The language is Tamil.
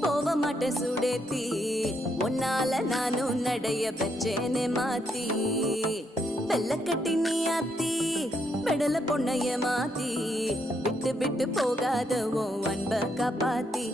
போக மாட்டேன் சுடேத்தி உன்னால நானும் நடைய பெச்சேனே மாத்தி வெள்ளக்கட்டி நீ ஆத்தி பெடல பொண்ணைய மாத்தி விட்டு விட்டு போகாத உன் அன்ப காப்பாத்தி